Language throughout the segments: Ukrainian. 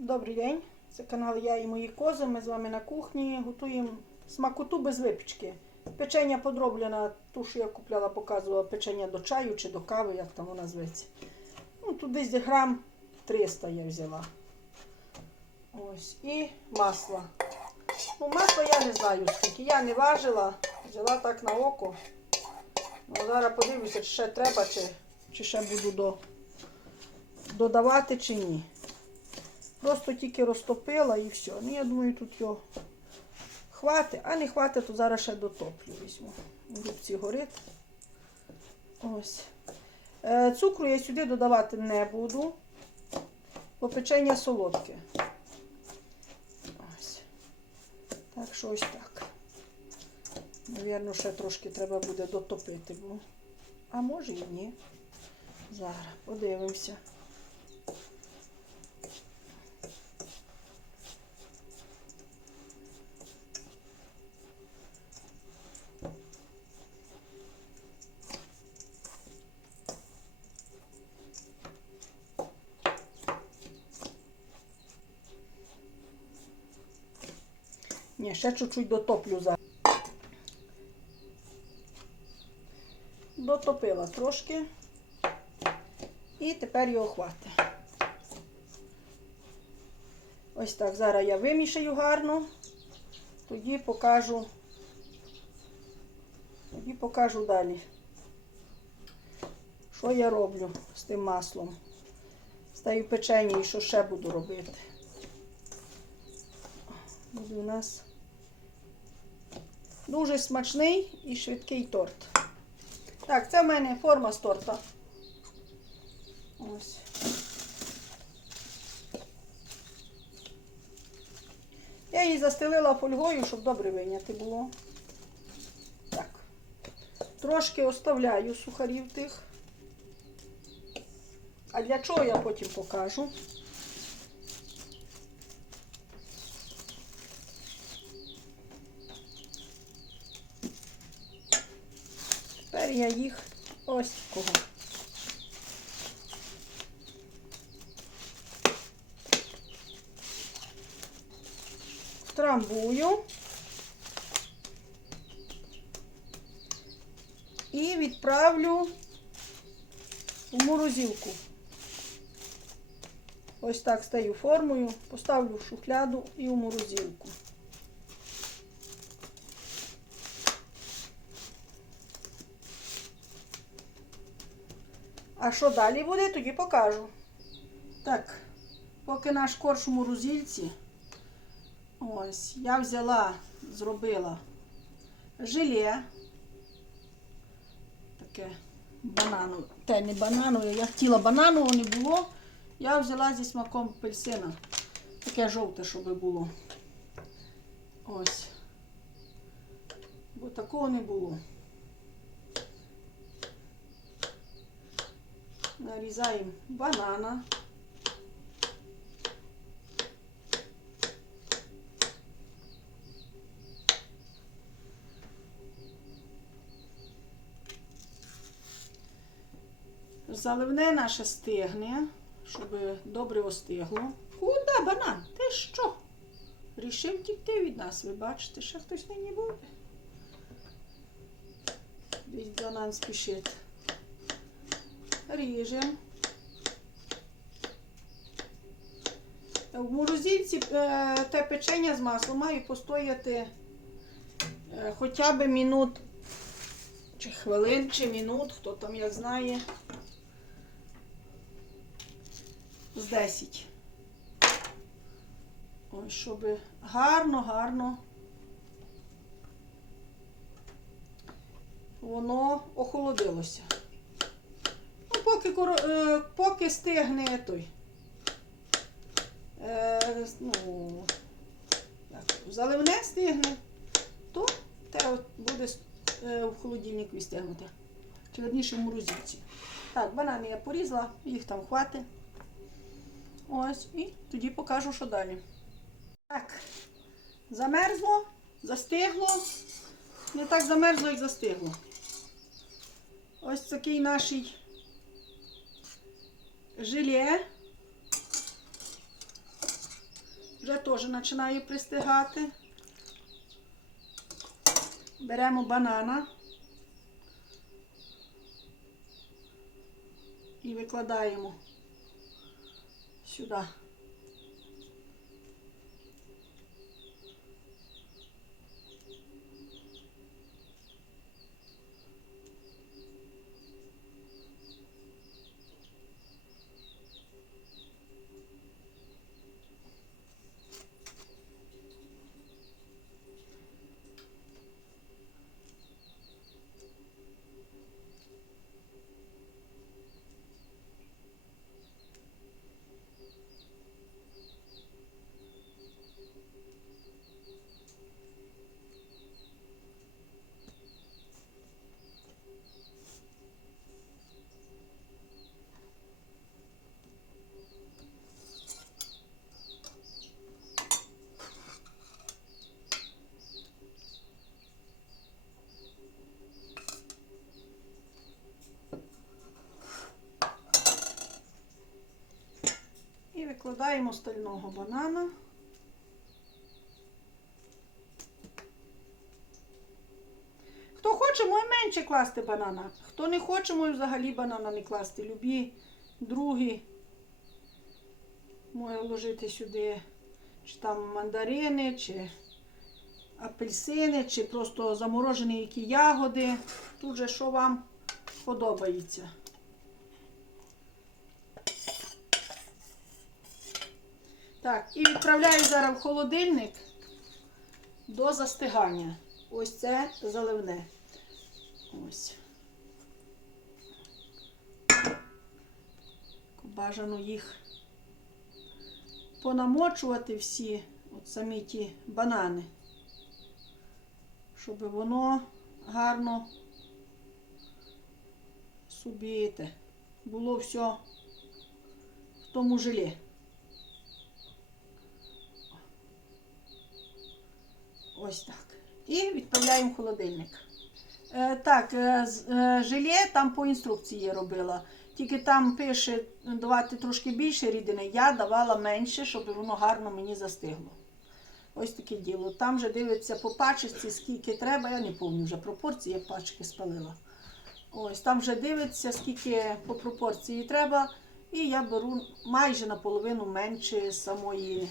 Добрий день. Це канал Я і мої кози. Ми з вами на кухні готуємо смакоту без випічки. Печення подроблена, ту, що я купляла, показувала печення до чаю чи до кави, як там вона зветься. Ну, тут десь грам 300 я взяла. Ось. І масло. Ну, масло я не знаю скільки. Я не важила, взяла так на око. Ну, зараз подивлюся, чи ще треба, чи, чи ще буду до, додавати, чи ні. Просто тільки розтопила і все. Ну, я думаю, тут його хватить, а не хватить, то зараз ще дотоплю візьму. Рубці горить. Ось. Е, цукру я сюди додавати не буду, бо печення солодке. Ось. Так що ось так. Навірно, ще трошки треба буде дотопити, бо. А може і ні. Зараз подивимося. Ні, ще чуть-чуть дотоплю зараз. Дотопила трошки. І тепер його хватить. Ось так. Зараз я вимішаю гарно. Тоді покажу. Тоді покажу далі. Що я роблю з тим маслом. Стаю печення і що ще буду робити. Буде у нас дуже смачний і швидкий торт. Так, це в мене форма з торта. Ось. Я її застелила фольгою, щоб добре вийняти було. Так. Трошки оставляю сухарів тих. А для чого я потім покажу? Тепер я їх ось кого. Втрамбую і відправлю в морозилку. Ось так стаю формою, поставлю в шухляду і в морозилку. А що далі буде, тоді покажу. Так, поки наш корж у морозильці, ось, я взяла, зробила желе. Таке бананове. Те не бананове, я хотіла бананового не було. Я взяла зі смаком апельсина. Таке жовте, щоб було. Ось. Бо такого не було. Нарізаємо банана. Заливне наше стигне, щоб добре остигло. Куда банан? Ти що? Рішив тікти від нас, ви бачите, ще хтось нині буде. Десь банан спішить ріжемо. В морозильці е, те печення з маслом має постояти е, хоча б минут, чи хвилин, чи минут, хто там як знає, з 10. Ось, щоб гарно, гарно воно охолодилося поки е, поки стигне той. Е, ну, заливне стигне, то те от буде е, в холодильник відстягнути. Чи верніше в морозильці. Так, банани я порізала, їх там хватить. Ось, і тоді покажу, що далі. Так, замерзло, застигло. Не так замерзло, як застигло. Ось такий наш желе. Вже теж починає пристигати. Беремо банана і викладаємо сюди. І викладаємо стального банана. Хто хоче, може менше класти банана. Хто не хоче, може взагалі банана не класти. Любі другі. Може вложити сюди чи там мандарини, чи апельсини, чи просто заморожені які ягоди. Тут же що вам подобається. Так, і відправляю зараз в холодильник до застигання. Ось це заливне. Ось. Бажано їх понамочувати всі, от самі ті банани, щоб воно гарно собі було все в тому желе. Ось так. І відправляємо в холодильник. Е, так, е, е, желе там по інструкції робила. Тільки там пише давати трошки більше рідини. Я давала менше, щоб воно гарно мені застигло. Ось таке діло. Там вже дивиться по пачці, скільки треба. Я не пам'ятаю вже пропорції, я пачки спалила. Ось там вже дивиться, скільки по пропорції треба. І я беру майже наполовину менше самої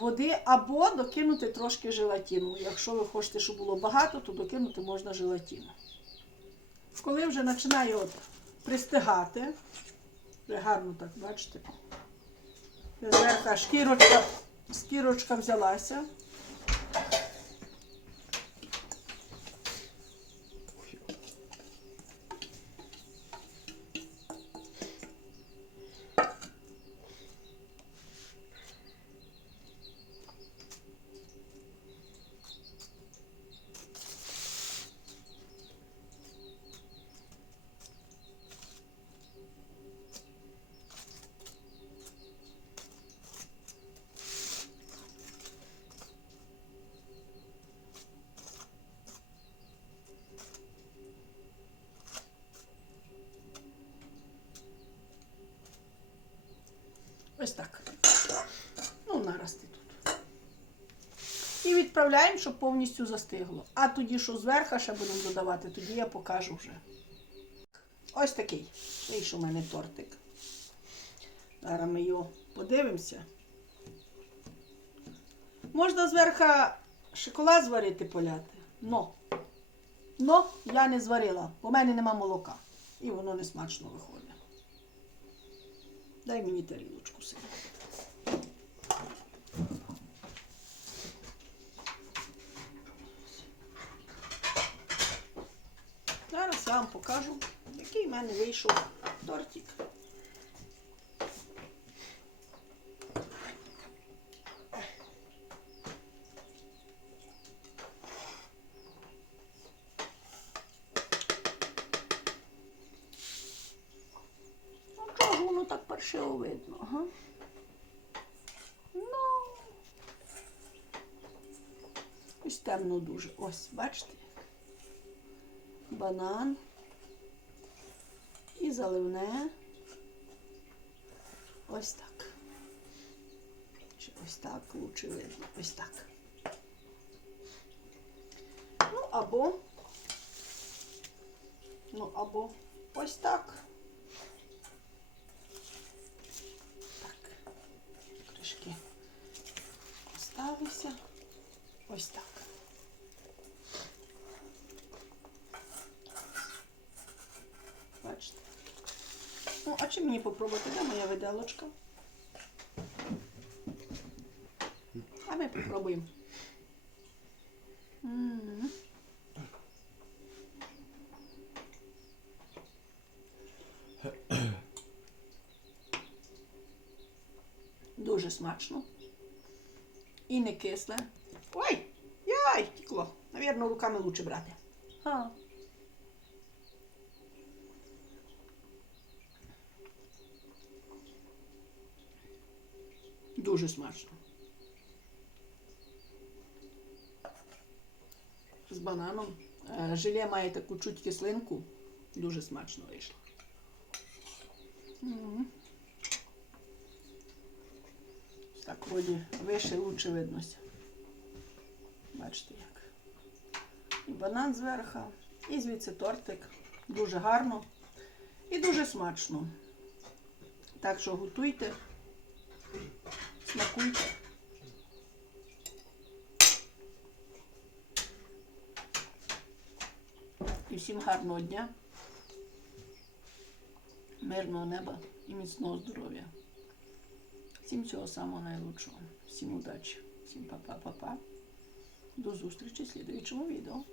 води, або докинути трошки желатину. Якщо ви хочете, щоб було багато, то докинути можна желатину. Коли вже починає от пристигати, гарно так, бачите, зверху шкірочка, шкірочка взялася. Ось так. Ну, нарости тут. І відправляємо, щоб повністю застигло. А тоді, що зверху ще будемо додавати, тоді я покажу вже. Ось такий. Вийшов у мене тортик. Зараз ми його подивимося. Можна зверху шоколад зварити поляти. Но. Но я не зварила, бо в мене нема молока. І воно не смачно виходить. Дай мені тарілочку сину. Зараз я вам покажу, який в мене вийшов тортик. Воно видно, ага? Ну, ось темно дуже. Ось, бачите? Банан і заливне. Ось так. Чи ось так лучше видно. Ось так. Ну, або. Ну, або ось. Так. Ну, а чи мені попробувати? Де моя виделочка? А ми попробуємо. Дуже смачно. І не кисле. Ой! Яй, тікло. Навірно, руками лучше брати. А. Дуже смачно. З бананом. Е, Желе має таку чуть кислинку. Дуже смачно вийшло. Так, вроді вище лучше виднося. Бачите як. І банан зверху, і звідси тортик. Дуже гарно і дуже смачно. Так що готуйте, смакуйте. І всім гарного дня, мирного неба і міцного здоров'я. Всім всього самого найлучшого. Всім удачі, всім па-па-па-па. До зустрічі в слідуючому відео.